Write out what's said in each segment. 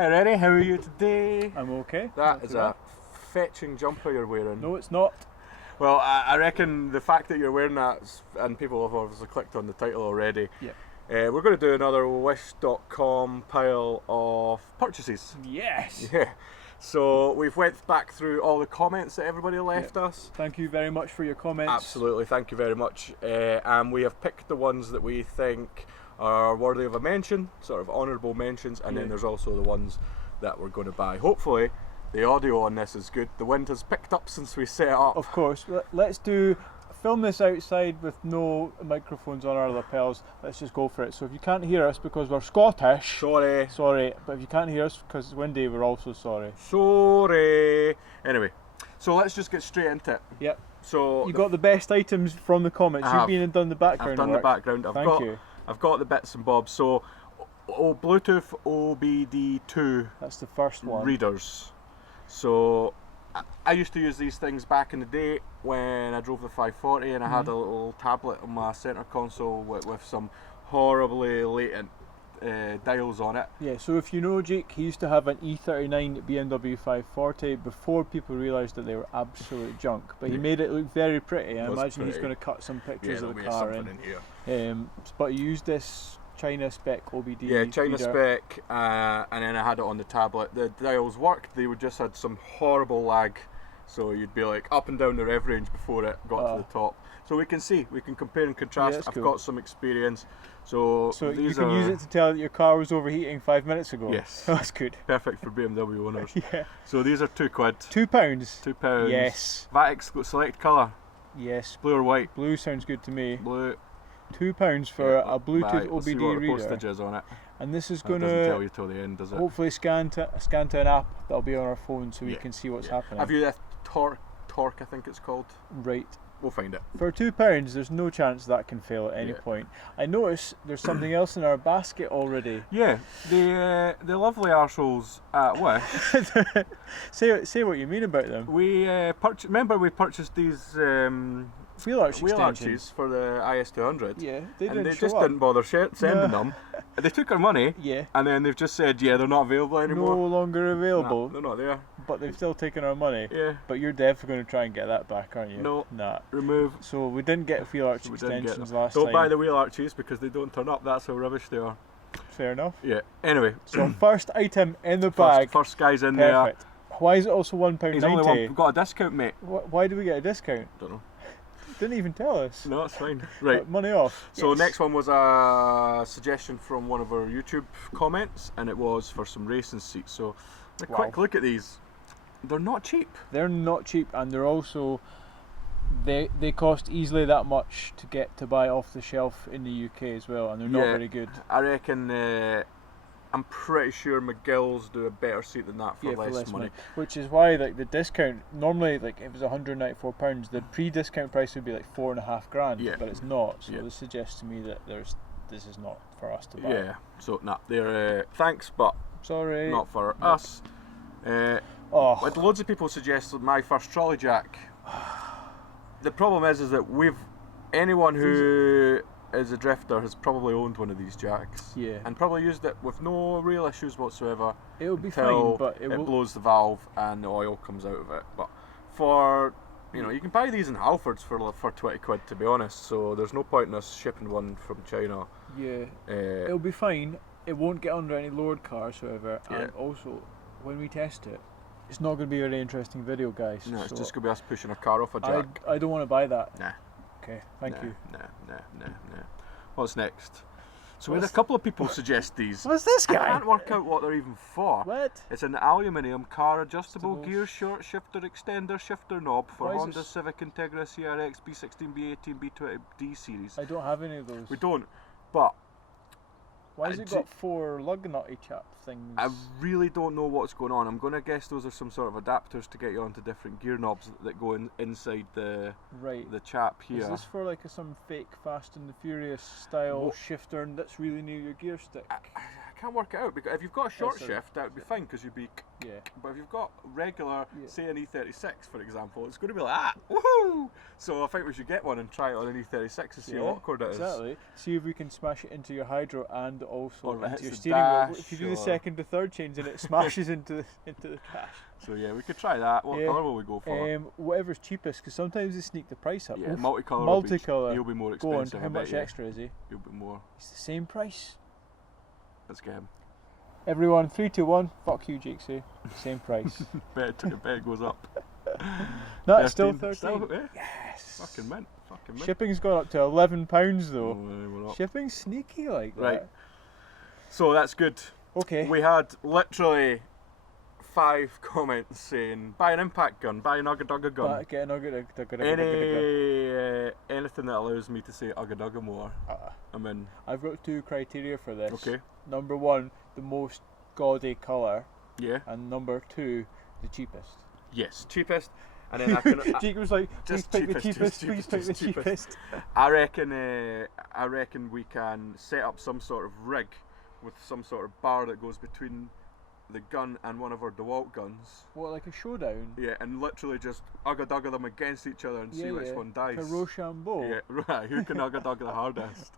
Hi Eddie, how are you today? I'm okay. That is a fetching jumper you're wearing. No, it's not. Well, I reckon the fact that you're wearing that, and people have obviously clicked on the title already, we're going to do another Wish.com pile of purchases. Yes! Yeah. So we've went back through all the comments that everybody left us. Thank you very much for your comments. Absolutely, thank you very much. And we have picked the ones that we think are worthy of a mention, sort of honourable mentions, and then there's also the ones that we're going to buy. Hopefully the audio on this is good. The wind has picked up since we set up. Of course. Let's film this outside with no microphones on our lapels. Let's just go for it. So if you can't hear us because we're Scottish, sorry, but if you can't hear us because it's windy, we're also sorry. Sorry. Anyway, so let's just get straight into it. Yep. So you got the best items from the comments. You've been and done the background I've done work. the background. I've got the bits and bobs. So Bluetooth OBD2. That's the first one. Readers. So I used to use these things back in the day when I drove the 540 and I had a little tablet on my centre console with some horribly latent dials on it. Yeah, so if you know Jeek, he used to have an E39 BMW 540 before people realised that they were absolute junk. But he made it look very pretty. I imagine he's going to cut some pictures of the car in here. But he used this China spec OBD. Yeah, China reader. spec, and then I had it on the tablet. The dials worked, they just had some horrible lag, so you'd be like up and down the rev range before it got to the top. So we can compare and contrast. I've got some experience. So you can use it to tell that your car was overheating 5 minutes ago. Yes. That's good. Perfect for BMW owners. Yeah. So these are £2. £2? £2. Yes. VAT select colour. Yes. Blue or white? Blue sounds good to me. Blue. £2 for a Bluetooth OBD let's see what reader. The postage is on it. And this is going to tell you till the end, does it? Hopefully scan to an app that'll be on our phone so we can see what's happening. Have you the torque? I think it's called. Right. We'll find it. For £2, there's no chance that can fail at any point. I notice there's something else in our basket already. Yeah, the lovely arseholes at Wish. say what you mean about them. We remember we purchased these wheel arches for the IS200. Yeah, they just didn't bother sending them. They took our money. Yeah. And then they've just said, they're not available anymore. No longer available. They're not there. But they've still taken our money. Yeah. But you're definitely going to try and get that back, aren't you? No. Nah. Remove. So we didn't get wheel arch extensions last time. Don't buy the wheel arches because they don't turn up. That's how rubbish they are. Fair enough. Yeah. Anyway. So first item in the bag. First guy's in there. Why is it also £1.90? He's only got a discount, mate. Why do we get a discount? Don't know. Didn't even tell us. No, it's fine. Right. Money off. So next one was a suggestion from one of our YouTube comments, and it was for some racing seats. So a quick look at these. They're not cheap. They're not cheap, and they're also they cost easily that much to get to buy off the shelf in the UK as well, and they're not very good. I reckon. I'm pretty sure McGill's do a better seat than that for less money. Which is why the discount normally if it was £194, the pre-discount price would be like $4.5 grand. But it's not. So this suggests to me that this is not for us to buy. Yeah. So they're thanks, but sorry, not for us. Had loads of people suggest my first trolley jack. The problem is that anyone who is a drifter has probably owned one of these jacks, and probably used it with no real issues whatsoever. It'll be fine, but it blows the valve and the oil comes out of it. But for you can buy these in Halfords for £20, to be honest. So there's no point in us shipping one from China. Yeah, it'll be fine. It won't get under any lowered cars, however. And also, when we test it, it's not going to be a very interesting video, guys. No, it's just going to be us pushing a car off a jack. I don't want to buy that. Nah. Okay, thank you. Nah. What's next? So we had a couple of people suggest these. What's this guy? I can't work out what they're even for. What? It's an aluminium car adjustable gear short shifter extender shifter knob for Honda Civic Integra CRX B16, B18, B20 D series. I don't have any of those. We don't, but why has it got 4 lug nutty chap things? I really don't know what's going on. I'm going to guess those are some sort of adapters to get you onto different gear knobs that go inside the chap here. Is this for some fake Fast and the Furious style shifter that's really near your gear stick? I can't work it out, because if you've got a short sorry. shift, that would be fine because you'd be. Yeah. But if you've got regular, Yeah. say an E36 for example, it's going to be like woohoo! So I think we should get one and try it on an E36 to see how awkward it is. Exactly. See if we can smash it into your hydro and also Or if it into hits your the steering wheel. dash, If you do the or- second to third change and it smashes into the dash. So yeah, we could try that. What Yeah. colour will we go for? Whatever's cheapest, because sometimes they sneak the price up. Yeah, Oof. multicolour. Multicolour. He'll be more Go on, expensive. how I bet much you. extra is he? He'll be more. It's the same price. Let's get him. Everyone, 3, 2, 1. Fuck you, Jeek. Same price. Bet it goes up. No, it's still 13. Still, yeah. Yes. Fucking mint. Fucking mint. Shipping's gone up to £11 though. We're not. Shipping's sneaky like that. Right. So that's good. Okay. We had literally 5 comments saying buy an impact gun, buy an Ugga gun. Get an Anything that allows me to say Ugga more, I'm in. I've got 2 criteria for this. Okay. Number 1, the most gaudy colour, Yeah. and number 2, the cheapest. Yes. Cheapest. And then I can. Jeek was like, please Just pick the cheapest, cheapest, please pick the cheapest. I reckon we can set up some sort of rig with some sort of bar that goes between the gun and one of our DeWalt guns. What, like a showdown? Yeah, and literally just Ugga them against each other and see which one dies. Like a Rochambeau. Yeah, right. Who can Ugga the hardest?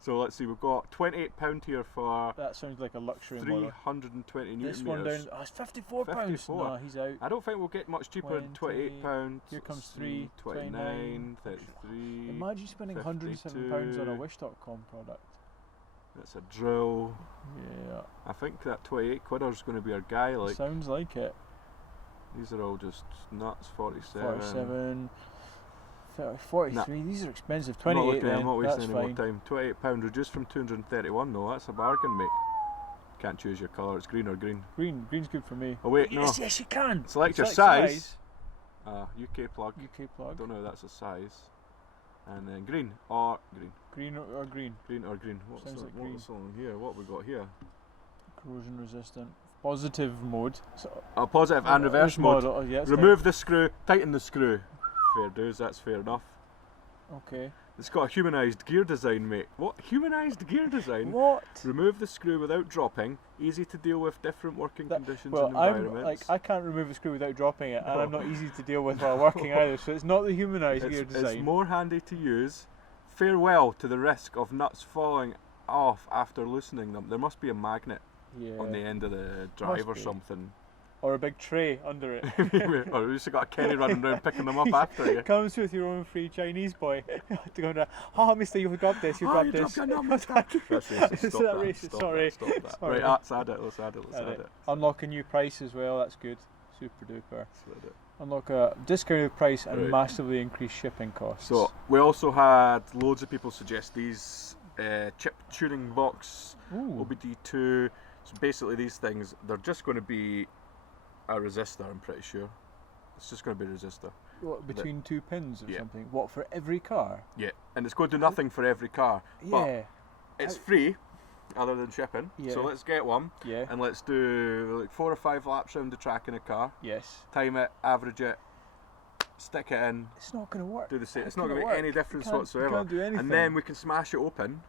So let's see. We've got £28 here for That sounds like a luxury model. 320 newton This one meters. down, it's £54. 54. No, he's out. I don't think we'll get much cheaper than £28. Here comes 3, 29, 33. Imagine spending £107 on a Wish.com product. That's a drill. Yeah. I think that 28 quid is going to be our guy. Like, Sounds like it. these are all just nuts. 47. 47, 43. These are expensive. I'm not 28 looking at it, I'm then. not wasting That's any more fine. time. £28 reduced from 231 though. That's a bargain, mate. Can't choose your colour. It's green or green. Green's good for me. Oh wait, no. Yes, you can. Select your Select size. UK plug. UK plug. Don't know if that's a size. And then green or green. Green or green. Green or green. Sounds like green. What's on here? What we got here? Corrosion resistant. Positive mode. So, Positive and reverse mode. Oh, yeah, Remove the screw, tighten the screw. Fair dues, that's fair enough. Okay. It's got a humanised gear design, mate. What? Humanised gear design? What? Remove the screw without dropping. Easy to deal with different working conditions Well, and I'm environments. like, I can't remove a screw without dropping it, and I'm not easy to deal with while working either. So it's not the humanised gear design. It's more handy to use. Farewell to the risk of nuts falling off after loosening them. There must be a magnet on the end of the drive or something. Or a big tray under it. Or you just got a Kenny running around picking them up after you. Comes with your own free Chinese boy. to go down, oh, mister, you grab this, you grab this. That's racist. Stop that. Racist? Stop Sorry. That. Stop that. Sorry. Right, let's add it. Let's add it. Unlock a new price as well, that's good. Super duper. Let's add it. Unlock a discounted price and Right. massively increased shipping costs. So we also had loads of people suggest these chip tuning box Ooh. OBD2. So basically these things, they're just going to be a resistor, I'm pretty sure. It's just going to be a resistor. What, between 2 pins or Yeah. something? What, for every car? Yeah, and it's going to do nothing for every car. But Yeah. it's free, other than shipping. Yeah. So let's get one, Yeah. and let's do like 4 or 5 laps around the track in a car. Yes. Time it, average it, stick it in, It's not going to work. do the same. It's It's not going to gonna make any work. difference You can't whatsoever. do anything. And then we can smash it open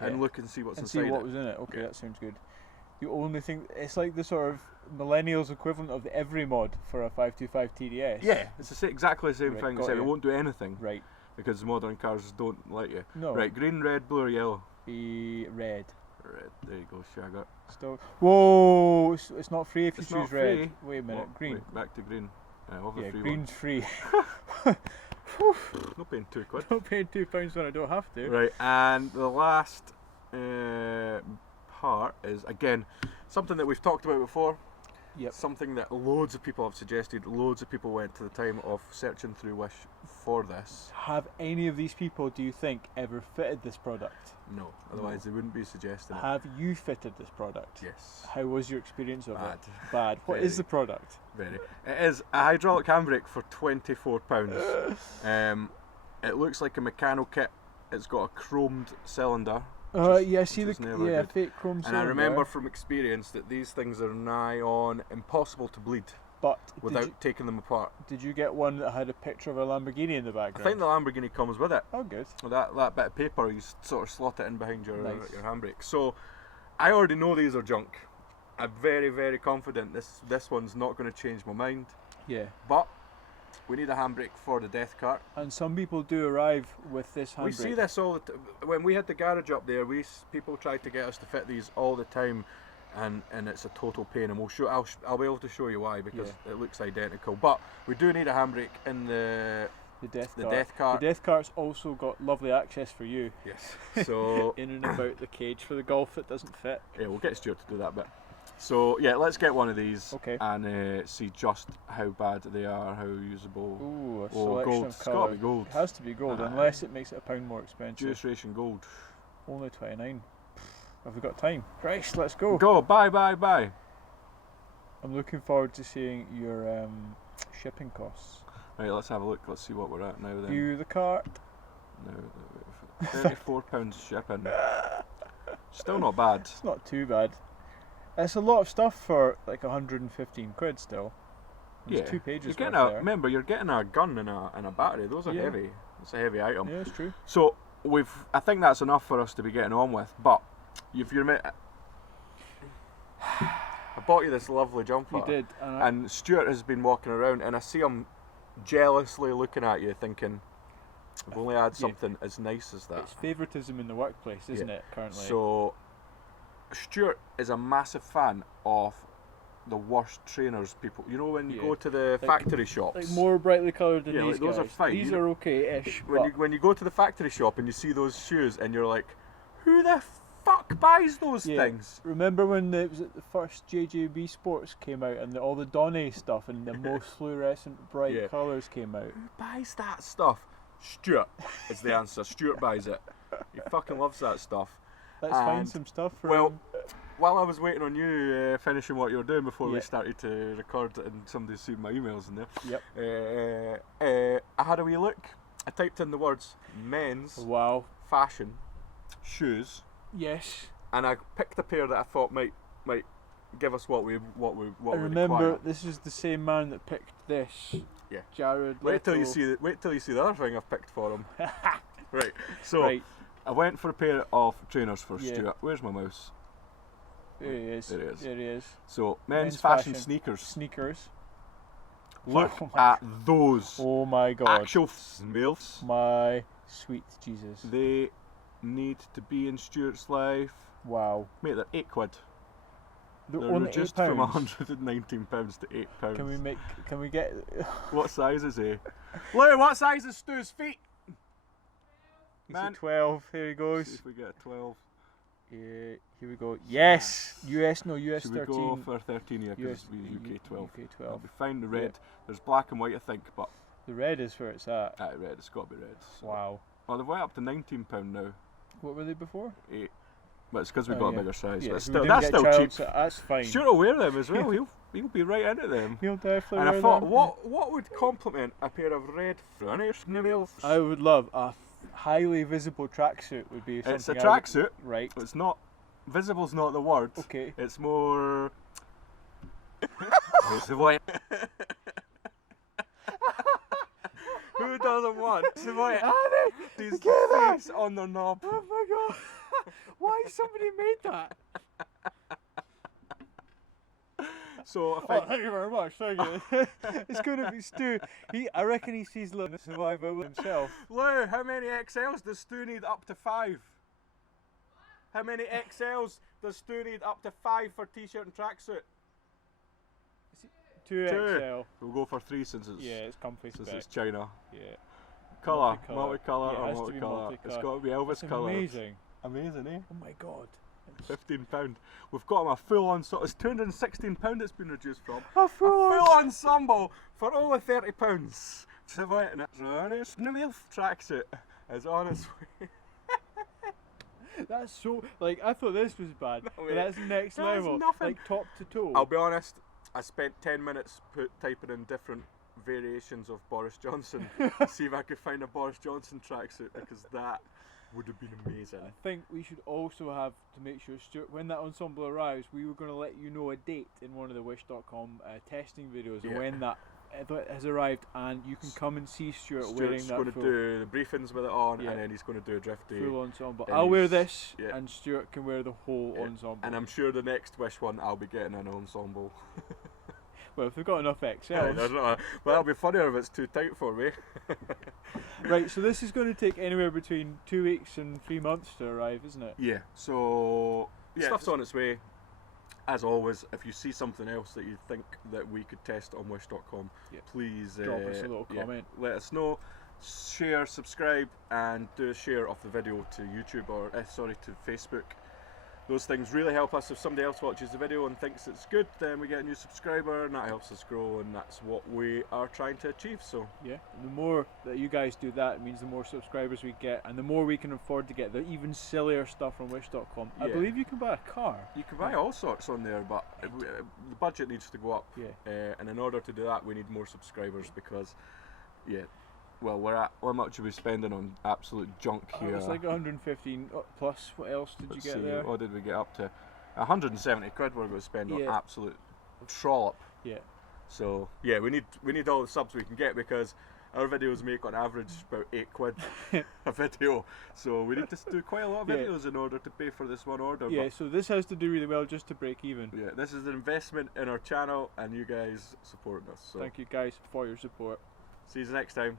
Yeah. and look and see what's and inside see what it. was in it. Okay, Yeah. that sounds good. The only thing, it's like the sort of millennials equivalent of the every mod for a 525 TDS. Yeah, it's exactly the same Right, thing, got except it you. won't do anything Right. because modern cars don't let you. No. Right, green, red, blue, or yellow. Red. Red. There you go, Shagger. Still. Whoa! It's not free if you It's choose not red. free. Wait a minute. What? Green. Wait, back to green. Have a Yeah, free green's free. one. Not paying £2. Don't pay £2 when I don't have to. Right, and the last part is again something that we've talked about before. Yep. Something that loads of people have suggested. Loads of people went to the time of searching through Wish for this. Have any of these people, do you think, ever fitted this product? No, otherwise they wouldn't be suggesting it. Have you fitted this product? Yes. How was your experience of Bad. it? Bad. What is Very. the product? Very. It is a hydraulic handbrake for £24. It looks like a mechanical kit. It's got a chromed cylinder. Yeah, see which the is never good. fake chrome And I cylinder. remember from experience that these things are nigh on impossible to bleed But without taking them apart. did you get one that had a picture of a Lamborghini in the I background? think the Lamborghini comes with it. Oh, good. That bit of paper, you sort of slot it in behind your Nice. your handbrake. So I already know these are junk. I'm very, very confident this one's not going to change my mind. Yeah. But we need a handbrake for the death cart. And some people do arrive with this handbrake. We see this all the when we had the garage up there. People tried to get us to fit these all the time, and it's a total pain. And I'll be able to show you why, because it looks identical. But we do need a handbrake in the death cart. The death cart's also got lovely access for you. Yes. So in and about the cage for the Golf that doesn't fit. Yeah, we'll get Stuart to do that bit. So yeah, let's get one of these and see just how bad they are, how usable. Ooh, a selection gold. of It's got to colours. be gold. It has to be gold, unless it makes it £1 more expensive. Juice Racing Gold. Only 29. Have we got time? Christ, let's go. Go, bye. I'm looking forward to seeing your shipping costs. Right, let's have a look. Let's see what we're at now then. View the cart. No, £34 shipping. Still not bad. It's not too bad. It's a lot of stuff for like 115 quid still. There's 2 pages worth there. Remember, you're getting a gun and a battery. Those are heavy. It's a heavy item. Yeah, it's true. So I think that's enough for us to be getting on with. But if you're I bought you this lovely jumper. You did. And Stuart has been walking around, and I see him jealously looking at you, thinking, "I've only had something as nice as that." It's favouritism in the workplace, isn't it? Currently. So Stuart is a massive fan of the worst trainers people. You know when you go to the factory shops, like more brightly coloured than these like those guys. are fine. These are okay-ish. When you go to the factory shop and you see those shoes and you're like, who the fuck buys those things? Remember when the first JJB Sports came out and all the Donny stuff and the most fluorescent bright colours came out? Who buys that stuff? Stuart is the answer. Stuart buys it. He fucking loves that stuff. Let's find some stuff for him. While I was waiting on you finishing what you were doing before we started to record, and somebody's seen my emails in there. I had a wee look. I typed in the words men's fashion shoes. Yes. And I picked a pair that I thought might give us what we remember require. This is the same man that picked this. Yeah. Jared Leto. Wait till you see the other thing I've picked for him. Right. So I went for a pair of trainers for Stuart. Where's my mouse? There he is. There he is. So men's fashion sneakers. Look at those. Oh my god. Actual MILFs. My sweet Jesus. They need to be in Stuart's life. Wow. Mate, they're £8. They're reduced £8. from £119 to £8. Can we get? What size is he? Lou, what size is Stu's feet? Man, 12. Here he goes. See if we get a 12. Here we go. Yes. US Should 13. we go for 13 here because it's UK 12. UK 12. I'll be fine. The red. There's black and white, I think, but the red is where it's at. Red. It's got to be red. So. Wow. Well, they've went up to £19 now. What were they before? 8. But it's because we've got a bigger size. Yeah, but still, that's still cheap. So that's fine. Stuart will wear them as well. He'll be right into them. He'll definitely and wear I thought, them. what would complement a pair of red runners? I would love a highly visible tracksuit. Would be something. It's a tracksuit. Right. It's not. Visible's not the word. Okay. It's more. Visible. Who doesn't want these face on their knob? Oh my god! Why somebody made that? So I think. Thank you very much. Thank you. It's going to be Stu. I reckon he sees Lou survival himself. Lou, how many XLs does Stu need? Up to 5. How many XLs does Stu need? Up to 5 for t-shirt and tracksuit. 2 XL. We'll go for 3 since it's comfy. Since it's China. Yeah. Colour, multicolour Yeah, or multicolour. It's got to be Elvis colour. Amazing. Amazing, eh? Oh my god. £15. We've got him a full ensemble. It's £216 it's been reduced from. A full ensemble for only £30. Tracksuit is honestly. That's so. I thought this was bad, but that's next level. Nothing. Like top to toe. I'll be honest. I spent 10 minutes typing in different variations of Boris Johnson. See if I could find a Boris Johnson tracksuit because that would have been amazing. I think we should also have to make sure, Stuart, when that ensemble arrives, we were going to let you know a date in one of the Wish.com testing videos and when that has arrived, and you can come and see Stuart wearing Stuart's that going to full, do the briefings with it on, Yeah. and then he's going to do a drifty. full ensemble. and I'll wear he's- this, yeah. and Stuart can wear the whole Yeah. ensemble. And I'm sure the next Wish one, I'll be getting an ensemble. Well, if we've got enough Yeah, XLs. there's not but that'll be funnier if it's too tight for me. Right, so this is going to take anywhere between 2 weeks and 3 months to arrive, isn't it? Yeah, so stuff's on its way. As always, if you see something else that you think that we could test on wish.com, Yeah. please Drop us a little comment. Let us know. Share, subscribe, and do a share of the video to YouTube or to Facebook. Those things really help us. If somebody else watches the video and thinks it's good, then we get a new subscriber, and that helps us grow, and that's what we are trying to achieve. So Yeah, and the more that you guys do that, it means the more subscribers we get, and the more we can afford to get the even sillier stuff from wish.com. I Yeah. believe you can buy a car. you can buy all sorts on there, but the budget needs to go up. Yeah. And in order to do that, we need more subscribers because, well, how much are we spending on absolute junk here? It's like 115 plus. What else did Let's you get see, there? what did we get up to? 170 quid we're going to spend on Yeah. absolute trollop. Yeah. So yeah, we need all the subs we can get because our videos make on average about 8 quid a video. So we need to do quite a lot of Yeah. videos in order to pay for this one order. Yeah, But so this has to do really well just to break even. yeah, this is an investment in our channel and you guys supporting us. So Thank you guys for your support. see you next time.